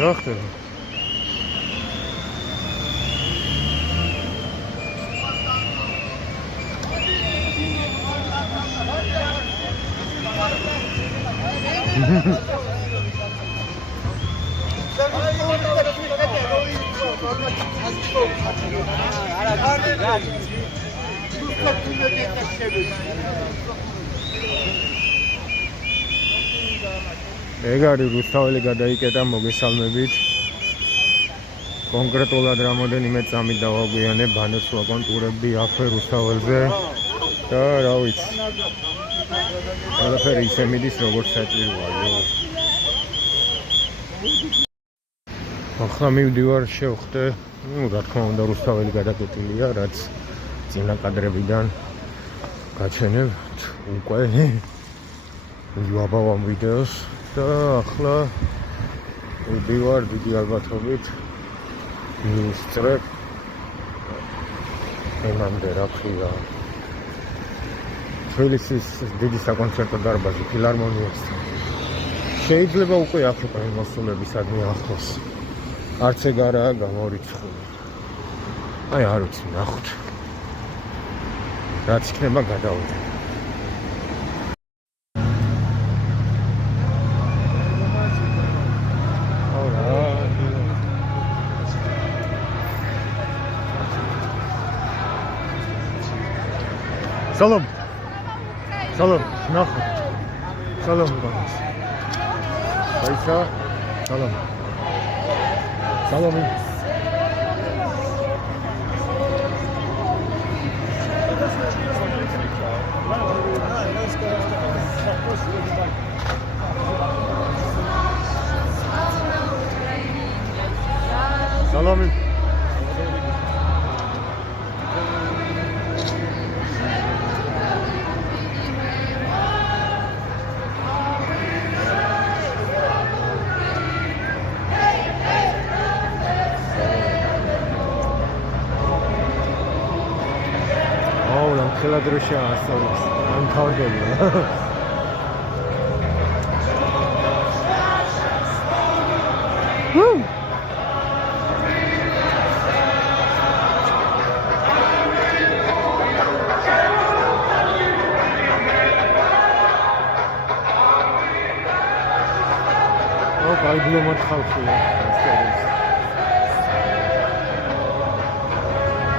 რა ხდება? ეგ არის რუსთაველი გადაიკეტა მოგესალმებით. კონკრეტულად რამოდენიმე წამით დავაგვიანებ ბანებს ვაკონტურებდი აქვე რუსთაველზე და რა ვიცი. ყველაფერი ისე მიდის როგორც საჭიროა. ახლა მივდივარ შევხვდე, რა თქმა უნდა რუსთაველი გადაკეტილია, რაც წინა კადრებიდან გაჩვენებთ უკვე ვაბავ ამ ვიდეოს და ახლა ვიდივარ დიდი ალბათობით მივსწრებ ემამდე რა ქვია თბილისის დიდი საკონცერტო დარბაზი ფილარმონიასთან. შეიძლება უკვე აქ იყო მოსულებისადმი ახლოს. არც ეგ არაა გამორიცხული. აი არ ვიცი, ნახოთ. რაც იქნება გადავიდე. Salam. Salam. Nahut. Salam banas. Baysa. Salam. Salam. Salam. Drusha assolis. I'm counting. Woo! Oh, I do not have to.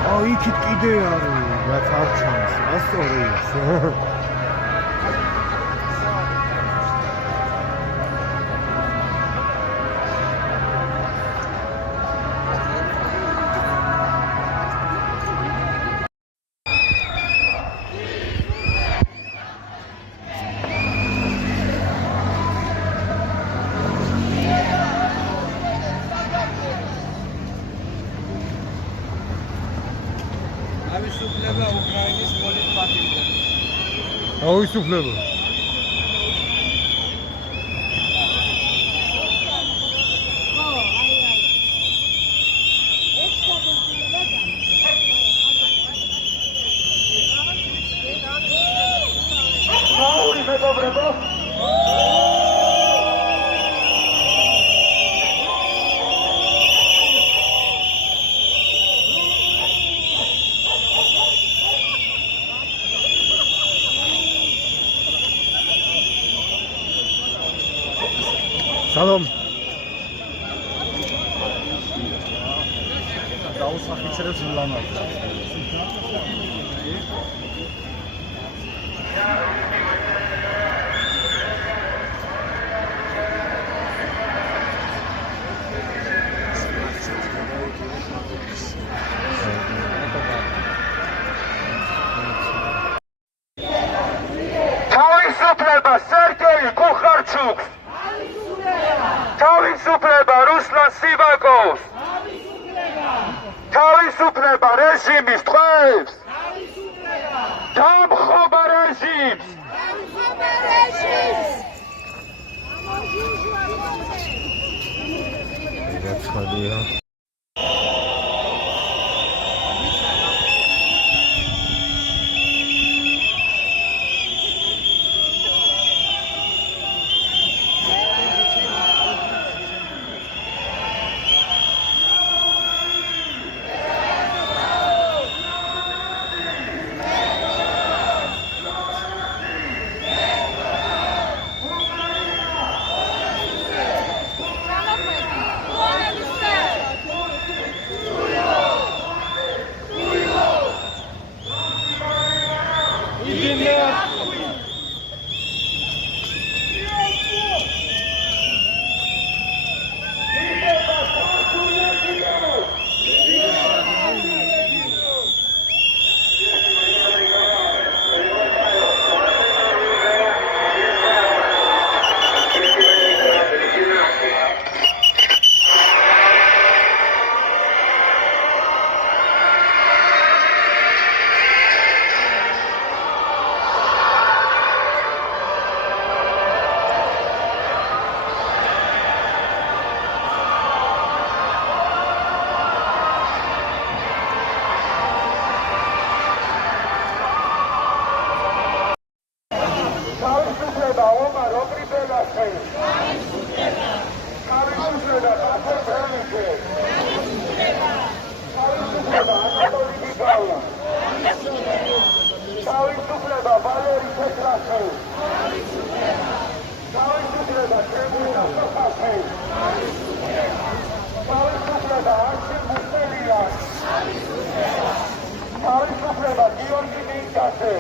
Oh, you could get there. That's our chance. That's what it is. How is the flavor? Salam. თავისუფლება რუსლან სივაკოვს, თავისუფლება რეჟიმის ტყვეებს, დამხობა რეჟიმს, თავისუფლება ომარ ოპრიბელასე თავისუფლება ბაქო ბრუნიძე თავისუფლება ანატოლი ბიგალა თავისუფლება ვალერი თეთრაშე თავისუფლება კრებულა სოფასე თავისუფლება არჩილ მუსელიან თავისუფლება გიორგი მინკასე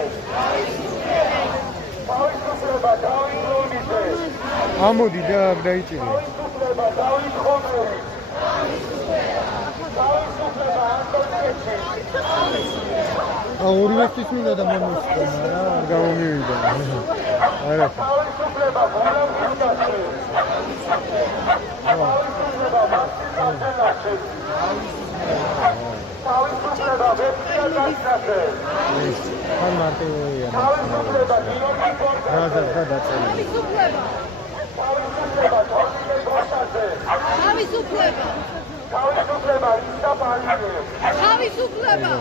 თავისუფლება დავით ლომიძე ამოდი და დაიჭირე თავისუფლება დავით ხომერი თავისუფლება ანტონ კეჩი ორივესთვის მინდა და მომისწონა რა არ გამომივიდა არა თავისუფლება გურამ გიორგასე თავისუფლება მარცინ კაცელაშე თავისუფლება ვეფხია გაშნაძე ხან მარტივია თავისუფლება გიორგი გორგასე რაზეც გადაწყვეტილი თავისუფლება თორნილე გოშაძე თავისუფლება თავისუფლება ისა პალიე თავისუფლება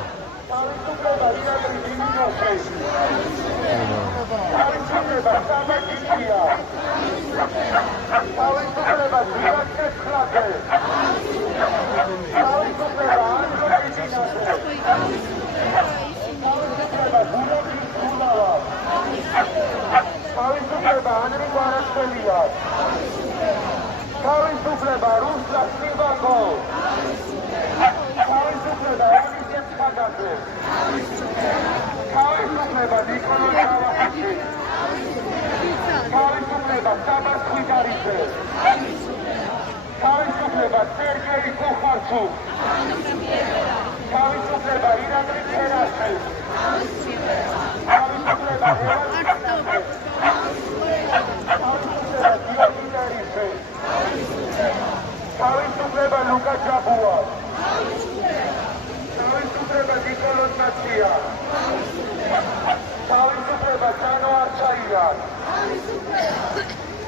თავისუფლება ირაკლი დინინოშე თავისუფლება სამა გიგია თავისუფლება დიაკე ხრაკე თავისუფლება ანდრო დინინოშე თავისუფლება გურაბი გურავა თავისუფლება ანრი გვარაშველია თავისუფლება რუსლა სივაკო თავისუფლება ელიზე ცხადაძე თავისუფლება ნიკოლოზ სავახიძე თავისუფლება საბას ხვიდარიძე თავისუფლება სერგეი კუხარცუ თავისუფლება ირაკლი ცერაშე თავისუფლება თავისუფლება გიორგი ნარიძე თავისუფლება ლუკა ჯაბუა თავისუფლება ნიკოლოზ ნაცია თავისუფლება ჯანო არჩაია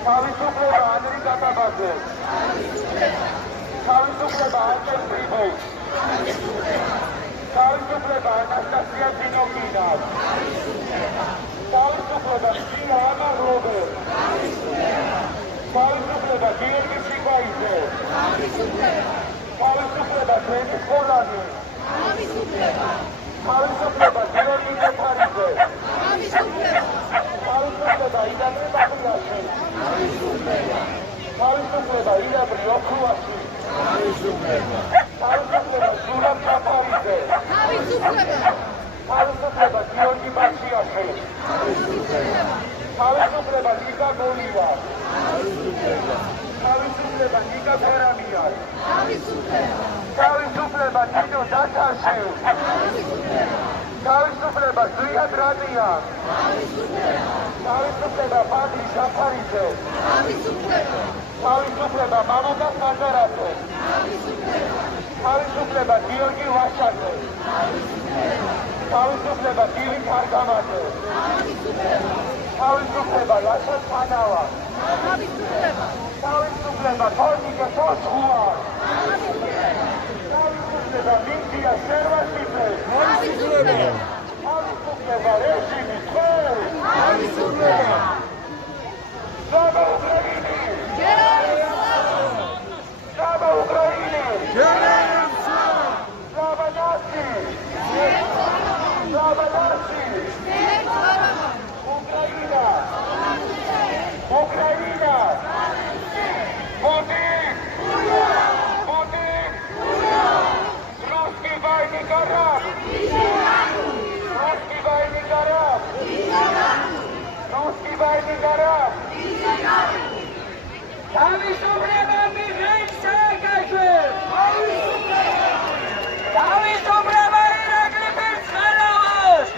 თავისუფლება ანრი გატაბაძე თავისუფლება არტემ ტრიბო თავისუფლება ანასტასია ძინოკინა თავისუფლება სინა ამაღლობე თავისუფლება გიორგი სიკვაიძე თავისუფლება დენის ხოლანი თავისუფლება გიორგი ნეფარიძე თავისუფლება იდატრე ბაყრიაშვილი თავისუფლება ირაკლი ოქრუაშვილი თავისუფლება ზურაბ ჯაფარიძე თავისუფლება გიორგი ბაქშიაშვილი თავისუფლება ნიკა გოლია თავისუფლება ნიკა ფერამია თავისუფლება ნინო დათარში თავისუფლება ზვიად რადია თავისუფლება ბადრი ჯაფარიძე თავისუფლება მამუკას მაზარაძე თავისუფლება გიორგი ვაშაძე თავისუფლება გივი ქარგამაძე თავისუფლება ლაშა ფანავა თავისუფლება თორნიკე თორჩხუა თავისუფლება მინდია სერვაშიძე თავისუფლება რეჟიმი ცხელი Слава Украине! Слава Украине! Слава нации! Слава нации! Украина! Украина! Путин! Путин! Русский военный корабль! Русский военный корабль! ვაინი გარა თავისუფლება მიღეთ სააკაშე თავისუფლება ირაკლი ფირცხალავას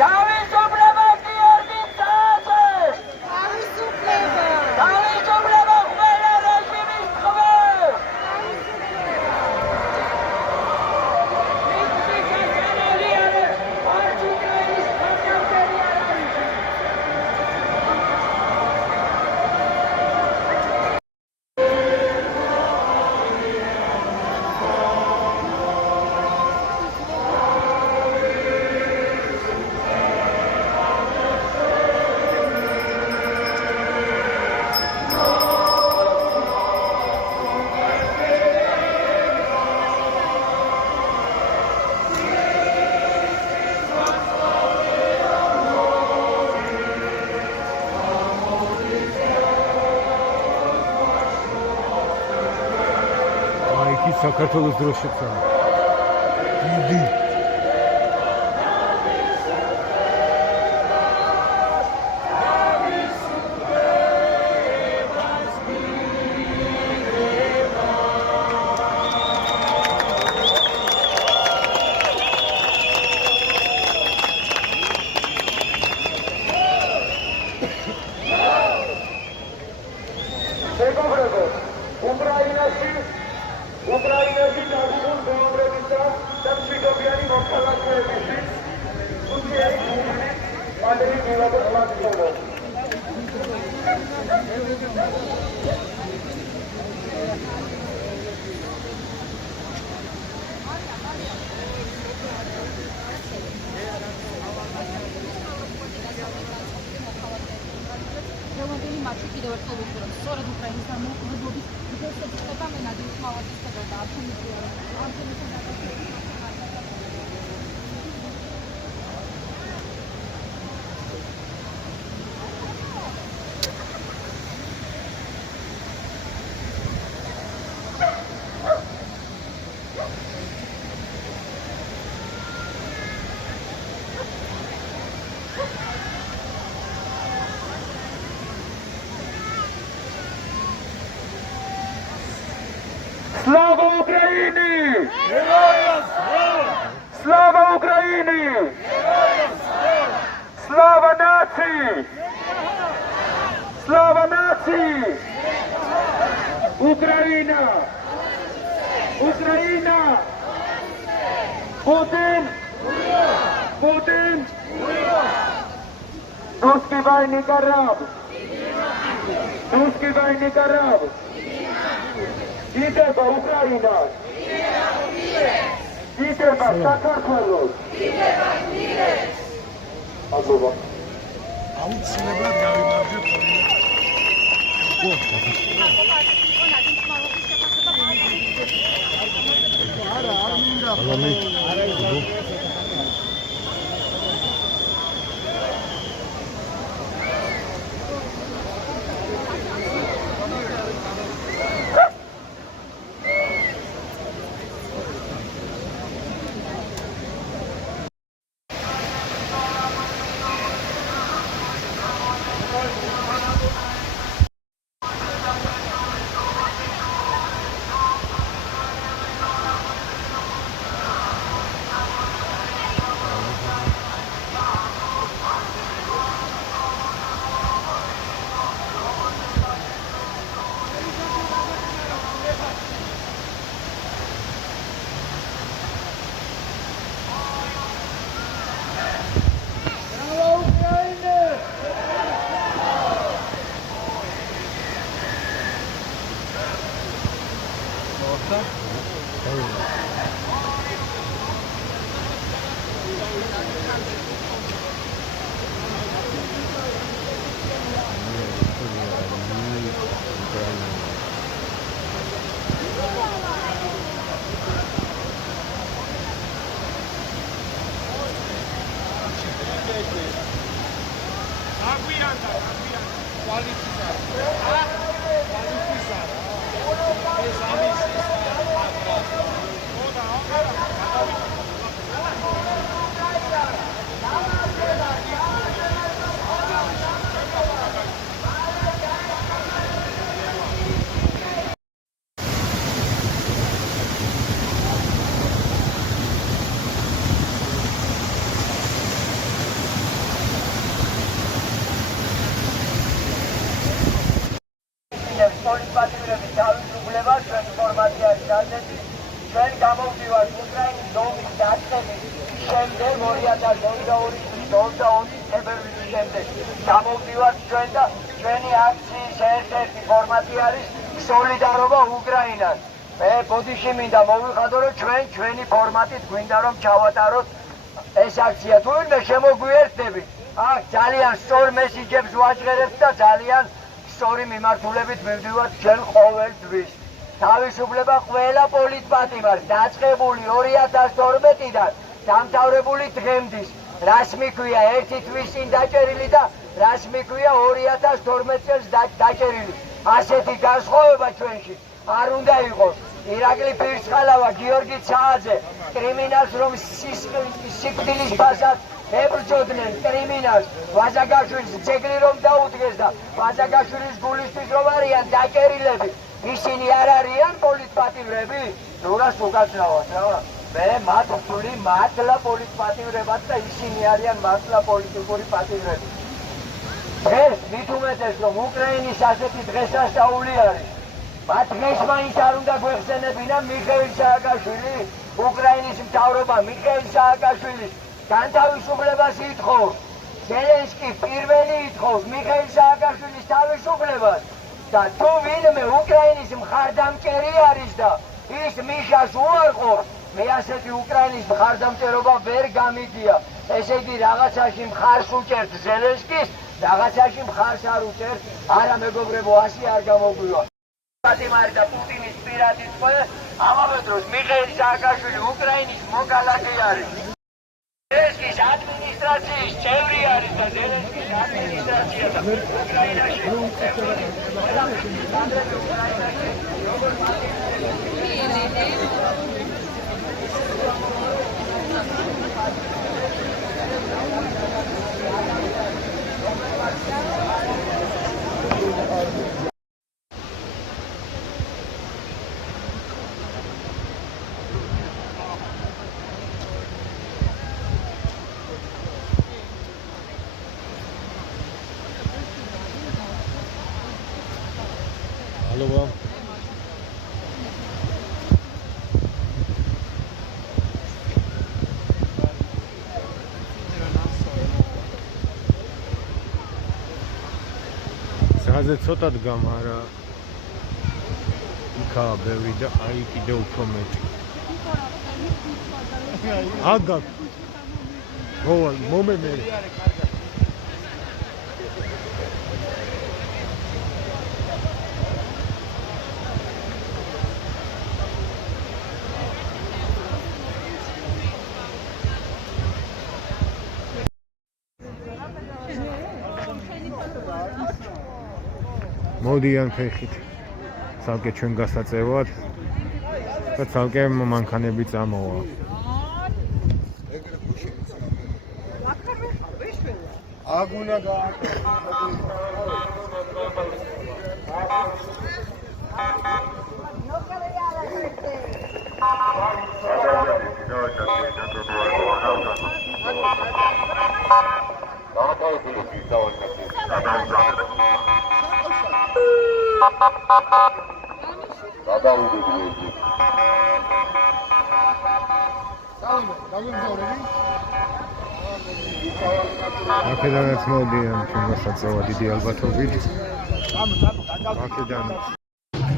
თავისუფლება გიორგი საათეს თავისუფლება ყველა რეჟიმის ტყვეს იქ საქართველოს დროშებთან დიდი მეგობრებო, უკრაინაში დაგუღულ მეომრებისა და მშვიდობიანი მოქალაქეებისთვის სულიერი გულით პანელი მილადოს მადლობა. დღევანდელი მატჩი კიდევ ერთხელ ვუყურებ. სწორედ უკრაინის დამოუკიდებლობის დღესაც ხდება მენადის ხმალათისგან და Слава Україні! Слава Україні! Слава нації! Слава нації! Україна! Україна! Путін! Путін! Русский военный корабль! Русский военный корабль! Իտება უკრაინას! იტება საქართველოს! მადლობა! აუცილებლად გავიმარჯვებ პოლიტპატიმრების თავისუფლებას ჩვენ ფორმატი არის გაზეთი. ჩვენ გამოვდივართ უკრაინის ომის დაწყების შემდეგ 2022 წლის 22 თებერვლის შემდეგ. გამოვდივართ ჩვენ და ჩვენი აქციის ერთ-ერთი ფორმატი არის სოლიდარობა უკრაინას. მე ბოდიში მინდა მოვიხადო, რომ ჩვენი ფორმატით გვინდა რომ ჩავატაროთ ეს აქცია. თუ ვინმე შემოგვიერთდებით, აქ ძალიან სწორ მესიჯებს ვაჭერებთ და ძალიან სწორი მიმართულებით მივდივართ ჩვენ ყოველთვის. თავისუფლება ყველა პოლიტპატიმარს დაწყებული 2012-დან დამთავრებული დღემდის. რას მიქვია ერთი თვის წინ დაჭერილი და რას მიქვია 2012 წელს დაჭერილი. ასეთი განსხვავება ჩვენში არ უნდა იყოს. ირაკლი ფირცხალავა, გიორგი ცააძე, კრიმინალს რომ სიკვდილის ფასად ებრძოდნენ კრიმინალს, ვაზაგაშვილის ძეგლი რომ დაუდგეს და ვაზაგაშვილის გულისთვის რომ არიან დაჭერილები, ისინი არ არიან პოლიტპატიმრები? რას უკაცრავად რა? მე მათ ვთვლი მართლა პოლიტპატიმრებად და ისინი არიან მართლა პოლიტიკური პატიმრები. დღეს მით უმეტეს რომ უკრაინის ასეთი დღესასწაული არის. მათ დღეს მაინც არ უნდა გვეხსენებინა მიხეილ სააკაშვილი, უკრაინის მთავრობა მიხეილ სააკაშვილის განთავისუფლებას ითხოვს. ზელენსკი პირველი ითხოვს მიხეილ სააკაშვილის თავისუფლებას და თუ ვინმე უკრაინის მხარდამჭერი არის და ის მიშას უარყოფს, მე ასეთი უკრაინის მხარდამჭერობა ვერ გამიგია. ესე იგი რაღაცაში მხარს უჭერთ ზელენსკის, რაღაცაში მხარს არ უჭერთ. არა მეგობრებო, ასე არ გამოგვივა. პატიმარი და პუტინის პირადი წყე, ამავე დროს მიხეილ სააკაშვილი უკრაინის მოგალაგი არის. ზელენსკის ადმინისტრაციის წევრი არის და ზელენსკის ადმინისტრაცია და უკრაინაში Hallo. Სააზე ცოტად გამარა. იქაა ბევრი და აი კიდე უფრო მეტი. აგა. მომემე. მოდიან ფეხით ცალკე ჩვენ გასაწევად და ცალკე მანქანები წამოვა. აგუნა აქედანაც მოდიან ჩვენ გასაწევად დიდი ალბათობით. აქედან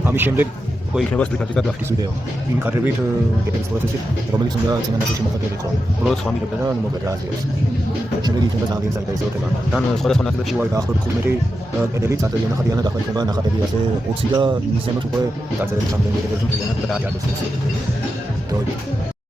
ამის შემდეგ უკვე იქნება სტრიქატი და დრაფტის ვიდეო. იმ კადრებით გეტების პროცესი, რომელიც უნდა წინანახში მოხდებულიყო. უბრალოდ სხვა მიღებდა და მოგერა აზიებს. შემდეგი იქნება ძალიან საინტერესოება. თან სხვადასხვა ნაწილებში ვარ დაახლოებით 15 კედელი წარწერილი ნახატიანა დახვეწება ნახატები ასე 20 და ისემოთ უკვე წარწერები რამდენი კედელი და დააჭარბეს.